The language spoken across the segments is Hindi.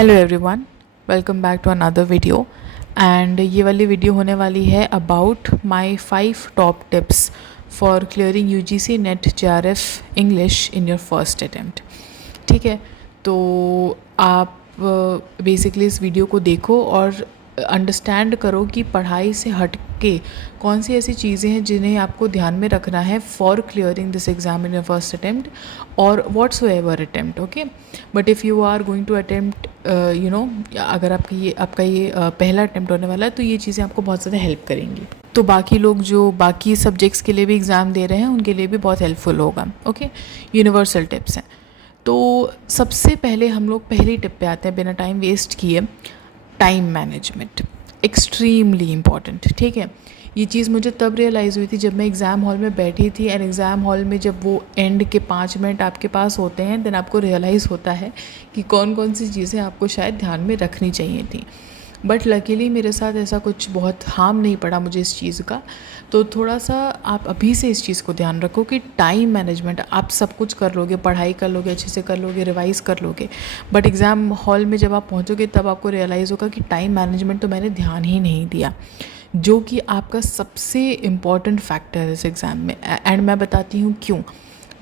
Hello everyone, welcome back to another video. And ये वाली वीडियो होने वाली है about my 5 top tips for clearing UGC NET JRF English in your first attempt. ठीक है, तो आप बेसिकली इस वीडियो को देखो और अंडरस्टैंड करो कि पढ़ाई से हट के कौन सी ऐसी चीज़ें हैं जिन्हें आपको ध्यान में रखना है for clearing this exam in your first attempt और whatsoever attempt. Okay, but if you are going to attempt अगर आपका ये पहला अटेम्प्ट होने वाला है तो ये चीज़ें आपको बहुत ज़्यादा हेल्प करेंगी। तो बाकी लोग जो बाकी सब्जेक्ट्स के लिए भी एग्ज़ाम दे रहे हैं उनके लिए भी बहुत हेल्पफुल होगा। ओके, यूनिवर्सल टिप्स हैं। तो सबसे पहले हम लोग पहली टिप पे आते हैं बिना टाइम वेस्ट किए। Time management extremely important. ठीक है, ये चीज़ मुझे तब रियलाइज़ हुई थी जब मैं एग्ज़ाम हॉल में बैठी थी। एंड एग्ज़ाम हॉल में जब वो एंड के 5 मिनट आपके पास होते हैं देन आपको रियलाइज़ होता है कि कौन कौन सी चीज़ें आपको शायद ध्यान में रखनी चाहिए थी। बट लकीली मेरे साथ ऐसा कुछ बहुत हार्म नहीं पड़ा मुझे इस चीज़ का। तो थोड़ा सा आप अभी से इस चीज़ को ध्यान रखो कि टाइम मैनेजमेंट आप सब कुछ कर लोगे, पढ़ाई कर लोगे, अच्छे से कर लोगे, रिवाइज़ कर लोगे, बट एग्ज़ाम हॉल में जब आप पहुँचोगे तब आपको रियलाइज़ होगा कि टाइम मैनेजमेंट तो मैंने ध्यान ही नहीं दिया, जो कि आपका सबसे इम्पॉर्टेंट फैक्टर है इस एग्ज़ाम में। एंड मैं बताती हूँ क्यों।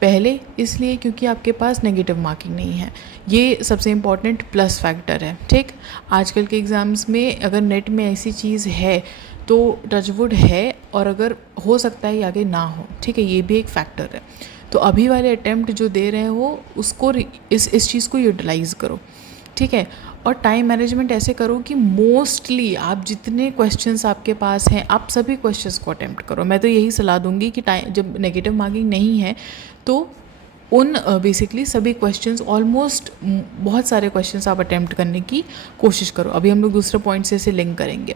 पहले इसलिए क्योंकि आपके पास नेगेटिव मार्किंग नहीं है, ये सबसे इम्पॉर्टेंट प्लस फैक्टर है। ठीक, आजकल के एग्ज़ाम्स में अगर नेट में ऐसी चीज़ है तो टचवुड है, और अगर हो सकता है आगे ना हो। ठीक है, ये भी एक फैक्टर है। तो अभी वाले अटैम्प्ट जो दे रहे हो उसको इस चीज़ को यूटिलाइज़ करो। ठीक है, और टाइम मैनेजमेंट ऐसे करो कि मोस्टली आप जितने क्वेश्चंस आपके पास हैं आप सभी क्वेश्चंस को अटेम्प्ट करो। मैं तो यही सलाह दूंगी कि टाइम जब नेगेटिव मार्किंग नहीं है तो उन बेसिकली सभी क्वेश्चंस ऑलमोस्ट बहुत सारे क्वेश्चंस आप अटेम्प्ट करने की कोशिश करो। अभी हम लोग दूसरे पॉइंट से इसे लिंक करेंगे।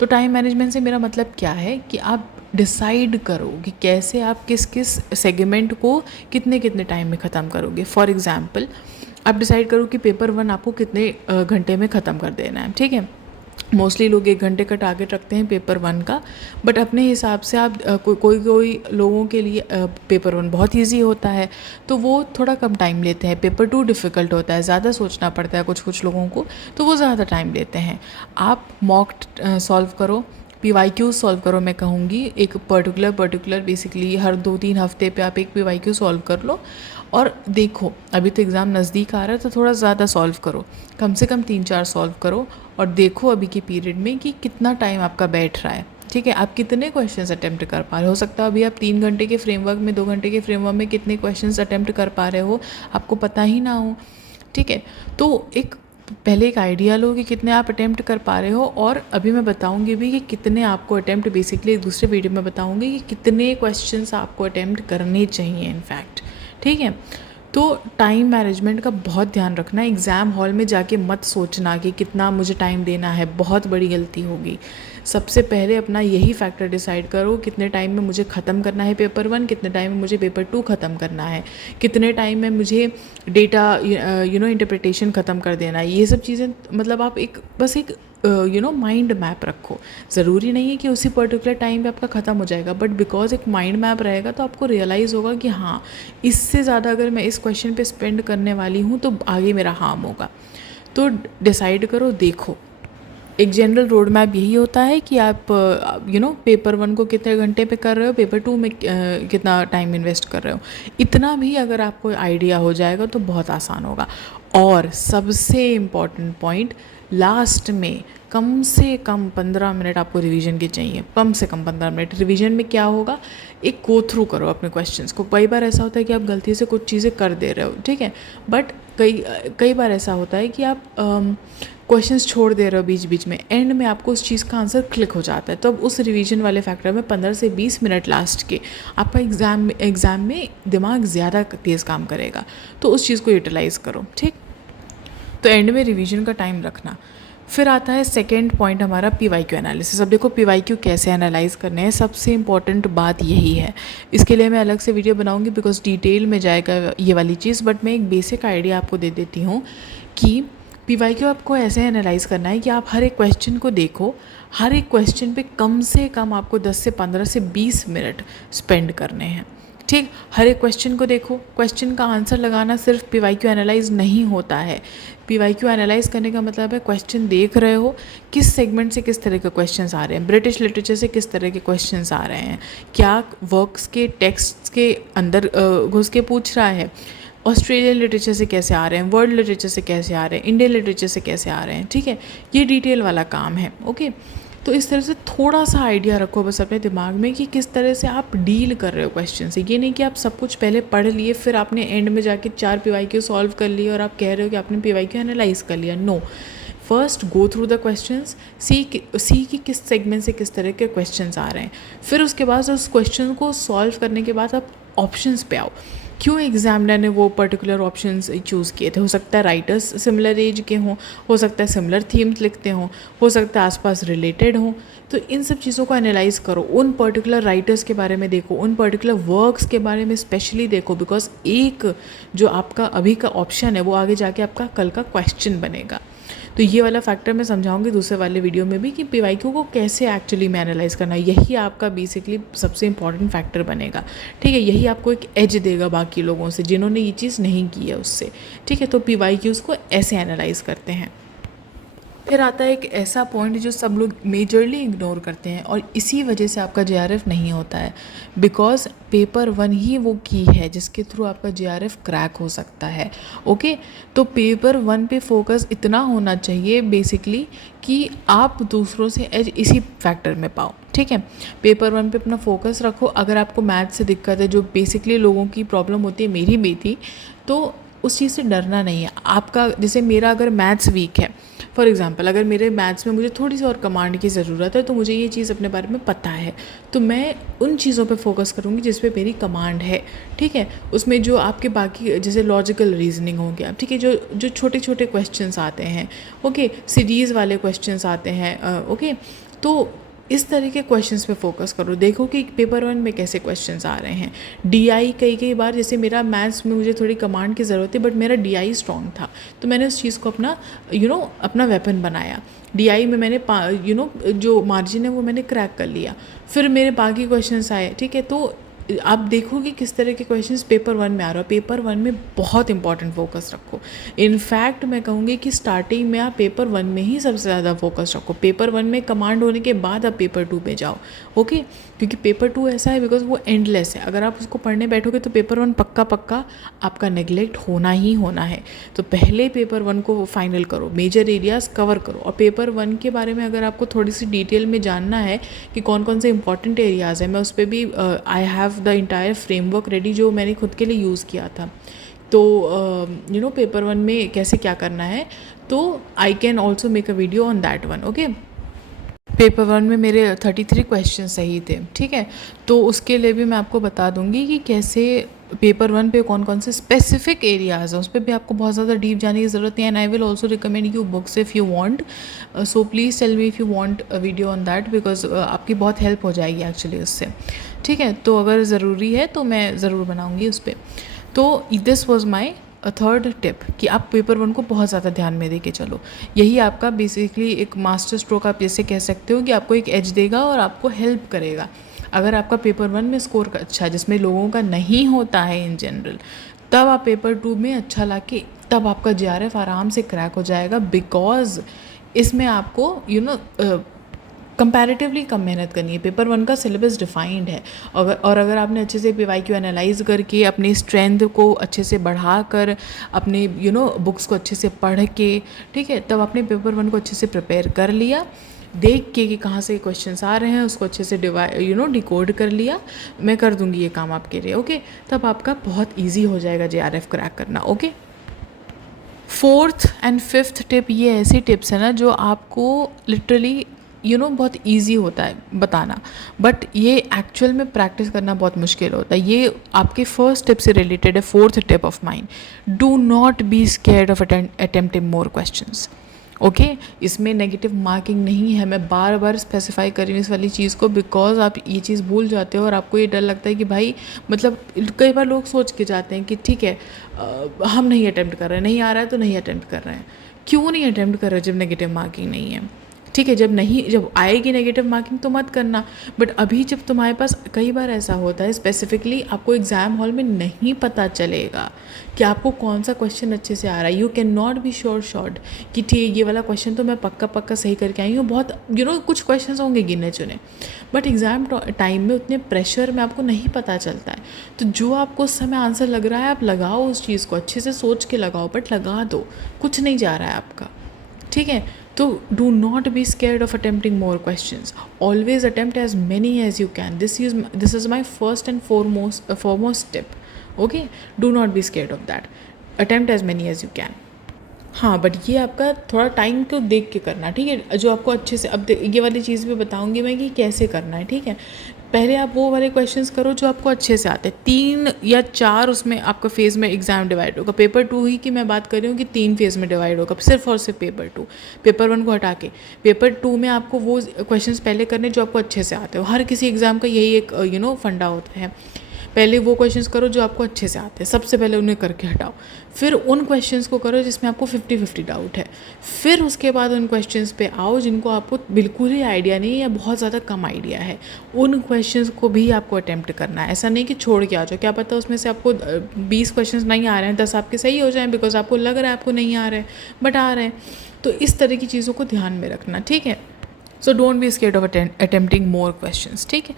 तो टाइम मैनेजमेंट से मेरा मतलब क्या है कि आप डिसाइड करो कि कैसे आप किस किस सेगमेंट को कितने कितने टाइम में ख़त्म करोगे। फॉर एग्ज़ाम्पल आप डिसाइड करो कि पेपर 1 आपको कितने घंटे में ख़त्म कर देना है। ठीक है, मोस्टली लोग 1 घंटे का टारगेट रखते हैं पेपर 1 का, बट अपने हिसाब से आप कोई लोगों के लिए पेपर 1 बहुत इजी होता है तो वो थोड़ा कम टाइम लेते हैं। पेपर 2 डिफ़िकल्ट होता है, ज़्यादा सोचना पड़ता है कुछ लोगों को, तो वो ज़्यादा टाइम लेते हैं। आप मॉक सॉल्व करो, PYQ सॉल्व करो। मैं कहूँगी एक पर्टिकुलर बेसिकली हर 2-3 हफ्ते पे आप एक PYQ सॉल्व कर लो और देखो। अभी तो एग्ज़ाम नज़दीक आ रहा है तो थोड़ा ज़्यादा सॉल्व करो, कम से कम 3-4 सॉल्व करो और देखो अभी के पीरियड में कि कितना टाइम आपका बैठ रहा है। ठीक है, आप कितने क्वेश्चंस अटेम्प्ट कर पा रहे हो सकता है अभी आप 3 घंटे के फ्रेमवर्क में 2 घंटे के फ्रेमवर्क में कितने क्वेश्चंस अटेम्प्ट कर पा रहे हो आपको पता ही ना हो। ठीक है, तो पहले एक आइडिया लो कि कितने आप अटेम्प्ट कर पा रहे हो, और अभी मैं बताऊंगी भी कि कितने आपको अटेम्प्ट बेसिकली एक दूसरे वीडियो में बताऊंगी कि कितने क्वेश्चंस आपको अटेम्प्ट करने चाहिए इनफैक्ट। ठीक है, तो टाइम मैनेजमेंट का बहुत ध्यान रखना। एग्ज़ाम हॉल में जाके मत सोचना कि कितना मुझे टाइम देना है, बहुत बड़ी गलती होगी। सबसे पहले अपना यही फैक्टर डिसाइड करो कितने टाइम में मुझे ख़त्म करना है पेपर 1, कितने टाइम में मुझे पेपर 2 ख़त्म करना है, कितने टाइम में मुझे डेटा इंटरप्रिटेशन ख़त्म कर देना है। ये सब चीज़ें मतलब आप बस एक माइंड मैप रखो। ज़रूरी नहीं है कि उसी पर्टिकुलर टाइम पे आपका ख़त्म हो जाएगा, बट बिकॉज एक माइंड मैप रहेगा तो आपको रियलाइज़ होगा कि हाँ, इससे ज़्यादा अगर मैं इस क्वेश्चन पे स्पेंड करने वाली हूँ तो आगे मेरा हार्म होगा। तो डिसाइड करो, देखो। एक जनरल रोड मैप यही होता है कि आप पेपर 1 को कितने घंटे पे कर रहे हो, पेपर 2 में कितना टाइम इन्वेस्ट कर रहे हो। इतना भी अगर आपको आइडिया हो जाएगा तो बहुत आसान होगा। और सबसे इम्पॉर्टेंट पॉइंट, लास्ट में कम से कम 15 मिनट आपको रिवीजन के चाहिए। कम से कम 15 मिनट रिवीजन में क्या होगा, एक गो थ्रू करो अपने क्वेश्चंस को। कई बार ऐसा होता है कि आप गलती से कुछ चीज़ें कर दे रहे हो, ठीक है, बट कई बार ऐसा होता है कि आप क्वेश्चंस छोड़ दे रहे हो बीच बीच में, एंड में आपको उस चीज़ का आंसर क्लिक हो जाता है। तो अब उस रिवीजन वाले फैक्टर में 15 से 20 मिनट लास्ट के आपका एग्ज़ाम में दिमाग ज़्यादा तेज़ काम करेगा, तो उस चीज़ को यूटिलाइज़ करो। ठीक, तो एंड में रिवीजन का टाइम रखना। फिर आता है सेकेंड पॉइंट हमारा PYQ एनालिसिस। अब देखो PYQ कैसे एनालाइज करने हैं, सबसे इम्पॉर्टेंट बात यही है। इसके लिए मैं अलग से वीडियो बनाऊंगी बिकॉज डिटेल में जाएगा ये वाली चीज़, बट मैं एक बेसिक आइडिया आपको दे देती हूँ कि PYQ आपको ऐसे एनालाइज करना है कि आप हर एक क्वेश्चन को देखो, हर एक क्वेश्चन पे कम से कम आपको 10 से 15 से 20 मिनट स्पेंड करने हैं। ठीक, हर एक क्वेश्चन को देखो, क्वेश्चन का आंसर लगाना सिर्फ पीवाईक्यू एनालाइज नहीं होता है। पीवाईक्यू एनालाइज करने का मतलब है क्वेश्चन देख रहे हो, किस सेगमेंट से किस तरह के क्वेश्चंस आ रहे हैं, ब्रिटिश लिटरेचर से किस तरह के क्वेश्चंस आ रहे हैं, क्या वर्क्स के टेक्स्ट के अंदर घुस के पूछ रहा है, ऑस्ट्रेलियन लिटरेचर से कैसे आ रहे हैं, वर्ल्ड लिटरेचर से कैसे आ रहे हैं, इंडियन लिटरेचर से कैसे आ रहे हैं। ठीक है, ये डिटेल वाला काम है। ओके, तो इस तरह से थोड़ा सा आइडिया रखो बस अपने दिमाग में कि किस तरह से आप डील कर रहे हो क्वेश्चन से। ये नहीं कि आप सब कुछ पहले पढ़ लिए फिर आपने एंड में जाके 4 पीवाईक्यू सॉल्व कर लिए और आप कह रहे हो कि आपने पीवाईक्यू एनालाइज कर लिया। No, first go through the questions, see कि किस सेगमेंट से किस तरह के क्वेश्चंस आ रहे हैं। फिर उसके बाद उस क्वेश्चन को सॉल्व करने के बाद आप ऑप्शंस पे आओ। क्यों एग्जामिनर ने वो पर्टिकुलर ऑप्शंस चूज़ किए थे? हो सकता है राइटर्स सिमिलर एज के हों, हो सकता है सिमिलर थीम्स लिखते हों, हो सकता है आसपास रिलेटेड हों। तो इन सब चीज़ों को एनालाइज करो, उन पर्टिकुलर राइटर्स के बारे में देखो, उन पर्टिकुलर वर्क्स के बारे में स्पेशली देखो, बिकॉज एक जो आपका अभी का ऑप्शन है वो आगे जाके आपका कल का क्वेश्चन बनेगा। तो ये वाला फैक्टर मैं समझाऊंगी दूसरे वाले वीडियो में भी कि पीवाईक्यू को कैसे एक्चुअली में एनालाइज करना है। यही आपका बेसिकली सबसे इंपॉर्टेंट फैक्टर बनेगा। ठीक है, यही आपको एक एज देगा बाकी लोगों से जिन्होंने ये चीज़ नहीं की है उससे। ठीक है, तो पीवाईक्यूज़ को ऐसे एनालाइज करते हैं। फिर आता है एक ऐसा पॉइंट जो सब लोग मेजरली इग्नोर करते हैं और इसी वजह से आपका जेआरएफ नहीं होता है, बिकॉज पेपर 1 ही वो की है जिसके थ्रू आपका जेआरएफ क्रैक हो सकता है। ओके, तो पेपर 1 पे फोकस इतना होना चाहिए बेसिकली कि आप दूसरों से एज इसी फैक्टर में पाओ। ठीक है, पेपर 1 पे अपना फोकस रखो। अगर आपको मैथ से दिक्कत है, जो बेसिकली लोगों की प्रॉब्लम होती है, मेरी भी थी, तो उस चीज़ से डरना नहीं है आपका। जैसे मेरा अगर मैथ्स वीक है, फॉर एग्जांपल अगर मेरे मैथ्स में मुझे थोड़ी सी और कमांड की ज़रूरत है, तो मुझे ये चीज़ अपने बारे में पता है, तो मैं उन चीज़ों पे फोकस करूँगी जिस पे मेरी कमांड है। ठीक है, उसमें जो आपके बाकी जैसे लॉजिकल रीजनिंग हो गया, ठीक है, जो छोटे छोटे क्वेश्चंस आते हैं, ओके, सीरीज़ वाले क्वेश्चंस आते हैं, ओके, तो इस तरह के क्वेश्चंस पे फोकस करो। देखो कि पेपर 1 में कैसे क्वेश्चंस आ रहे हैं। डीआई कई बार, जैसे मेरा मैथ्स में मुझे थोड़ी कमांड की ज़रूरत है बट मेरा डीआई स्ट्रॉन्ग था, तो मैंने उस चीज़ को अपना अपना वेपन बनाया। डीआई में मैंने जो मार्जिन है वो मैंने क्रैक कर लिया। फिर मेरे बाकी क्वेश्चंस आए। ठीक है, तो आप देखोगे किस तरह के क्वेश्चंस पेपर 1 में आ रहा है। पेपर 1 में बहुत इंपॉर्टेंट फोकस रखो। इनफैक्ट मैं कहूँगी कि स्टार्टिंग में आप पेपर 1 में ही सबसे ज़्यादा फोकस रखो। पेपर 1 में कमांड होने के बाद आप पेपर 2 में जाओ। ओके, क्योंकि पेपर 2 ऐसा है बिकॉज वो एंडलेस है। अगर आप उसको पढ़ने बैठोगे तो पेपर 1 पक्का आपका नेग्लेक्ट होना ही होना है। तो पहले पेपर 1 को फाइनल करो, मेजर एरियाज कवर करो। और पेपर 1 के बारे में अगर आपको थोड़ी सी डिटेल में जानना है कि कौन कौन से इंपॉर्टेंट एरियाज़ हैं, मैं उस पर भी I have the entire framework ready जो मैंने खुद के लिए यूज़ किया था। तो पेपर 1 में कैसे क्या करना है, तो I can also make a video on that one. Okay, paper 1 में मेरे 33 क्वेश्चन सही थे। ठीक है, तो उसके लिए भी मैं आपको बता दूंगी कि कैसे पेपर 1 पे कौन कौन से स्पेसिफिक एरियाज़ हैं, उस पर भी आपको बहुत ज़्यादा डीप जाने की ज़रूरत नहीं है। And I will also recommend you books if you want, so please tell me if you want a video on that, because आपकी बहुत हेल्प हो जाएगी एक्चुअली उससे। ठीक है, तो अगर ज़रूरी है तो मैं ज़रूर बनाऊँगी उस पर। तो this was my third tip कि आप पेपर 1 को बहुत ज़्यादा ध्यान में दे के चलो। यही आपका बेसिकली एक मास्टर स्ट्रोक आप जैसे कह सकते हो कि आपको एक एज देगा और आपको हेल्प करेगा। अगर आपका पेपर 1 में स्कोर अच्छा है, जिसमें लोगों का नहीं होता है इन जनरल, तब आप पेपर 2 में अच्छा ला के तब आपका जेआरएफ आराम से क्रैक हो जाएगा, बिकॉज इसमें आपको कंपैरेटिवली कम मेहनत करनी है। पेपर 1 का सिलेबस डिफाइंड है, और अगर आपने अच्छे से पीवाईक्यू एनालाइज करके अपनी स्ट्रेंथ को अच्छे से बढ़ाकर अपने बुक्स को अच्छे से पढ़ के, ठीक है, तब आपने पेपर 1 को अच्छे से प्रिपेयर कर लिया, देख के कि कहाँ से क्वेश्चंस आ रहे हैं, उसको अच्छे से डिकोड कर लिया। मैं कर दूंगी ये काम आपके लिए। ओके, तब आपका बहुत ईजी हो जाएगा जेआरएफ क्रैक करना। Okay, 4th and 5th tip ये ऐसी टिप्स है ना जो आपको लिटरली बहुत ईजी होता है बताना, बट ये एक्चुअल में प्रैक्टिस करना बहुत मुश्किल होता है। ये आपके फर्स्ट टिप से रिलेटेड है। 4th tip of mine, do not be scared of attempting more questions. Okay, इसमें नेगेटिव मार्किंग नहीं है। मैं बार बार स्पेसिफाई कर रही हूँ इस वाली चीज़ को, बिकॉज आप ये चीज़ भूल जाते हो और आपको ये डर लगता है कि भाई मतलब कई बार लोग सोच के जाते हैं कि ठीक है हम नहीं अटैम्प्ट कर रहे हैं, नहीं आ रहा है तो नहीं अटैम्प्ट कर रहे हैं। क्यों नहीं अटैम्प्ट कर रहे जब नेगेटिव मार्किंग नहीं है? ठीक है, जब आएगी नेगेटिव मार्किंग तो मत करना। बट अभी जब तुम्हारे पास, कई बार ऐसा होता है स्पेसिफिकली आपको एग्ज़ाम हॉल में नहीं पता चलेगा कि आपको कौन सा क्वेश्चन अच्छे से आ रहा है। You can not be sure कि ठीक ये वाला क्वेश्चन तो मैं पक्का सही करके आई हूँ। बहुत कुछ क्वेश्चन होंगे गिने चुने, बट एग्ज़ाम टाइम में उतने प्रेशर में आपको नहीं पता चलता है। तो जो आपको उस समय आंसर लग रहा है आप लगाओ, उस चीज़ को अच्छे से सोच के लगाओ, बट लगा दो, कुछ नहीं जा रहा है आपका। ठीक है, तो do not be scared of attempting more questions, always attempt as many as you can. This is my first and foremost tip. Okay, do not be scared of that, attempt as many as you can. हाँ, बट ये आपका थोड़ा टाइम को देख के करना, ठीक है, जो आपको अच्छे से, अब ये वाली चीज़ भी बताऊंगी मैं कि कैसे करना है। ठीक है, पहले आप वो वाले क्वेश्चंस करो जो आपको अच्छे से आते हैं। 3 या 4 उसमें आपका फेज़ में एग्ज़ाम डिवाइड होगा। पेपर 2 ही की मैं बात कर रही हूँ कि 3 फेज़ में डिवाइड होगा, सिर्फ और सिर्फ पेपर 2। पेपर 1 को हटा के पेपर 2 में आपको वो क्वेश्चंस पहले करने जो आपको अच्छे से आते हो। हर किसी एग्ज़ाम का यही एक फंडा होता है। पहले वो क्वेश्चंस करो जो आपको अच्छे से आते हैं, सबसे पहले उन्हें करके हटाओ। फिर उन क्वेश्चंस को करो जिसमें आपको 50-50 डाउट है। फिर उसके बाद उन क्वेश्चंस पे आओ जिनको आपको बिल्कुल ही आइडिया नहीं है या बहुत ज़्यादा कम आइडिया है। उन क्वेश्चंस को भी आपको अटैम्प्ट करना है। ऐसा नहीं कि छोड़ के आ जाओ, क्या पता उसमें से आपको 20 क्वेश्चंस नहीं आ रहे हैं, 10 आपके सही हो जाएं बिकॉज आपको लग रहा है आपको नहीं आ रहे हैं, बट आ रहे हैं। तो इस तरह की चीज़ों को ध्यान में रखना, ठीक है। So don't be scared of attempting more questions, ठीक है।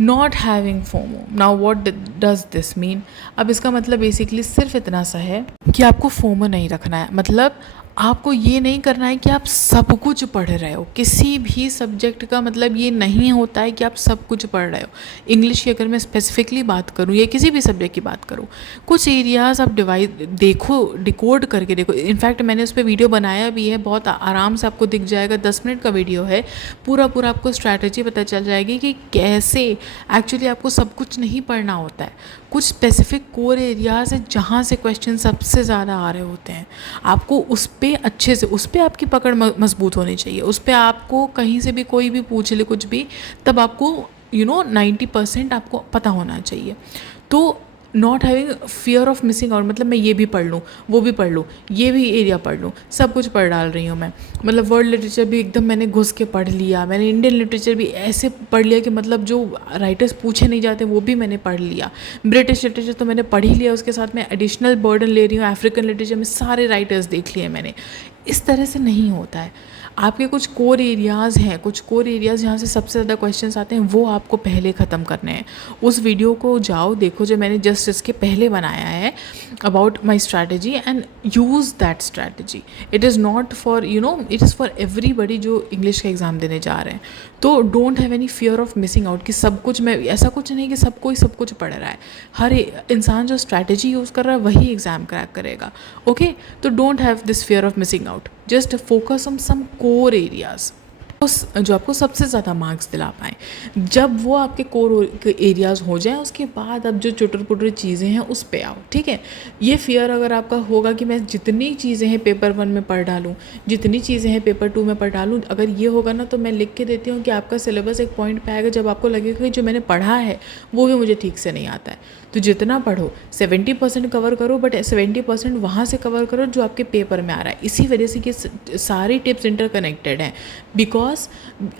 Not having FOMO, now what does this mean. अब इसका मतलब बेसिकली सिर्फ इतना सा है कि आपको फोमो नहीं रखना है। मतलब आपको ये नहीं करना है कि आप सब कुछ पढ़ रहे हो। किसी भी सब्जेक्ट का मतलब ये नहीं होता है कि आप सब कुछ पढ़ रहे हो। इंग्लिश की अगर मैं स्पेसिफिकली बात करूँ या किसी भी सब्जेक्ट की बात करूँ, कुछ एरियाज़ आप डिकोड करके देखो। इनफैक्ट मैंने उस पर वीडियो बनाया भी है, बहुत आराम से आपको दिख जाएगा, 10 मिनट का वीडियो है। पूरा आपको स्ट्रैटेजी पता चल जाएगी कि कैसे एक्चुअली आपको सब कुछ नहीं पढ़ना होता है। कुछ स्पेसिफिक कोर एरियाज़ हैं जहाँ से क्वेश्चन सबसे ज़्यादा आ रहे होते हैं। आपको उस पर अच्छे से, उस पर आपकी पकड़ मजबूत होनी चाहिए। उस पर आपको कहीं से भी कोई भी पूछ ले कुछ भी, तब आपको 90% आपको पता होना चाहिए। तो not having fear of missing out, मतलब मैं ये भी पढ़ लूँ, वो भी पढ़ लूँ, ये भी एरिया पढ़ लूँ, सब कुछ पढ़ डाल रही हूँ मैं। मतलब वर्ल्ड लिटरेचर भी एकदम मैंने घुस के पढ़ लिया, मैंने इंडियन लिटरेचर भी ऐसे पढ़ लिया कि मतलब जो राइटर्स पूछे नहीं जाते वो भी मैंने पढ़ लिया। ब्रिटिश लिटरेचर तो मैंने पढ़ ही लिया, उसके साथ मैं एडिशनल बर्डन ले रही हूँ। अफ्रीकन लिटरेचर में सारे राइटर्स देख लिए मैंने। इस तरह से नहीं होता है। आपके कुछ कोर एरियाज़ हैं, कुछ कोर एरियाज़ जहाँ से सबसे ज़्यादा क्वेश्चंस आते हैं, वो आपको पहले ख़त्म करने हैं। उस वीडियो को जाओ देखो जो मैंने जस्ट इसके पहले बनाया है about my strategy, and use that strategy. It is not for it is for everybody जो इंग्लिश का एग्ज़ाम देने जा रहे हैं। तो don't have any fear of missing out कि सब कुछ, मैं ऐसा कुछ नहीं कि सब कोई सब कुछ पढ़ रहा है। हर इंसान जो स्ट्रैटेजी यूज़ कर रहा है वही एग्ज़ाम क्रैक करेगा। ओके, तो don't have this fear of missing out, just focus on some core areas जो आपको सबसे ज़्यादा मार्क्स दिला पाएँ। जब वो आपके कोर एरियाज़ हो जाएं, उसके बाद अब जो चुटर पुटर चीज़ें हैं उस पे आओ, ठीक है। ये फियर अगर आपका होगा कि मैं जितनी चीज़ें हैं पेपर 1 में पढ़ डालूँ, जितनी चीज़ें हैं पेपर 2 में पढ़ डालूँ, अगर ये होगा ना तो मैं लिख के देती हूँ कि आपका सिलेबस एक पॉइंट पे आएगा जब आपको लगेगा कि जो मैंने पढ़ा है वो भी मुझे ठीक से नहीं आता है। तो जितना पढ़ो 70% कवर करो, बट 70% वहाँ से कवर करो जो आपके पेपर में आ रहा है। इसी वजह से ये सारी टिप्स इंटरकनेक्टेड हैं, बिकॉज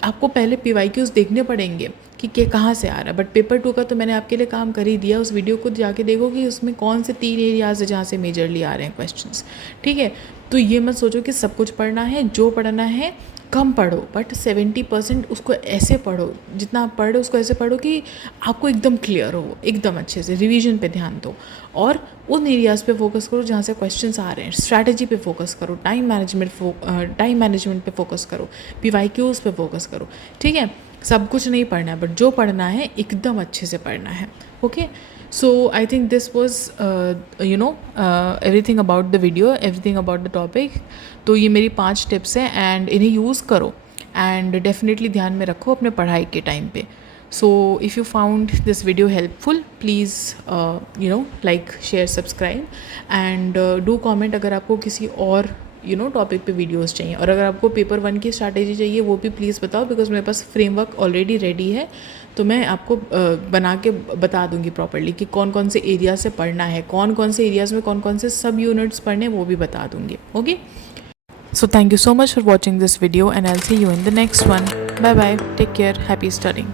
आपको पहले PYQs देखने पड़ेंगे कि कहाँ से आ रहा है। बट पेपर 2 का तो मैंने आपके लिए काम कर ही दिया। उस वीडियो को जाके देखो कि उसमें कौन से 3 एरियाज़ है जहाँ से मेजरली आ रहे हैं क्वेश्चंस, ठीक है। तो ये मत सोचो कि सब कुछ पढ़ना है, जो पढ़ना है कम पढ़ो, बट 70% उसको ऐसे पढ़ो, जितना आप पढ़ो उसको ऐसे पढ़ो कि आपको एकदम क्लियर हो, एकदम अच्छे से। रिवीजन पे ध्यान दो और उन एरियाज़ पे फोकस करो जहाँ से क्वेश्चंस आ रहे हैं। स्ट्रैटेजी पे फोकस करो, टाइम मैनेजमेंट पे फोकस करो, PYQs पे फोकस करो, ठीक है। सब कुछ नहीं पढ़ना है, बट जो पढ़ना है एकदम अच्छे से पढ़ना है। Okay, so I think this was everything about the video, everything about the topic. तो ये मेरी 5 टिप्स हैं एंड इन्हें यूज़ करो एंड डेफिनेटली ध्यान में रखो अपने पढ़ाई के टाइम पे। So if you found this video helpful, please like, share, subscribe and do comment अगर आपको किसी और टॉपिक पे वीडियोस चाहिए। और अगर आपको पेपर 1 की स्ट्रैटेजी चाहिए वो भी प्लीज़ बताओ, बिकॉज मेरे पास फ्रेमवर्क ऑलरेडी रेडी है। तो मैं आपको बना के बता दूंगी प्रॉपर्ली कि कौन कौन से एरिया से पढ़ना है, कौन कौन से एरियाज़ में कौन कौन से सब यूनिट्स पढ़ने हैं, वो भी बता दूंगी। Okay, So thank you so much for watching this video, and I'll see you in the next one. Bye bye. Take care. Happy studying.